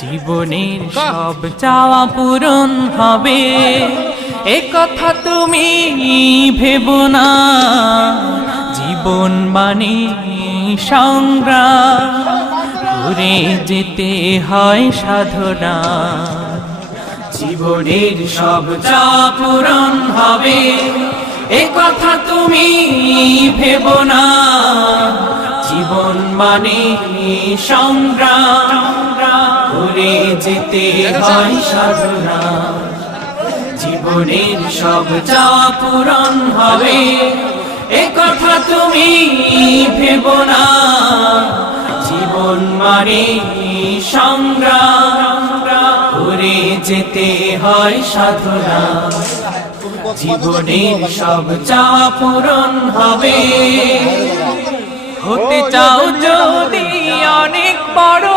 জীবনের সব চাওয়া পূরণ হবে এ কথা তুমি ভেবো না। জীবন মানে সংগ্রাম করে যেতে হয় সাধনা। জীবনের সব চাওয়া পূরণ হবে এ কথা তুমি ভেবো না। জীবন মানে সংগ্রাম করে যেতে হয় সাধনা। জীবনের সব চাওয়া পূরণ হবে এ কথা তুমি ভেবো না। জীবন মানে সংগ্রাম করে যেতে হয় সাধনা। জীবনের সব চাওয়া পূরণ হবে। হতে চাও যদি অনেক বড়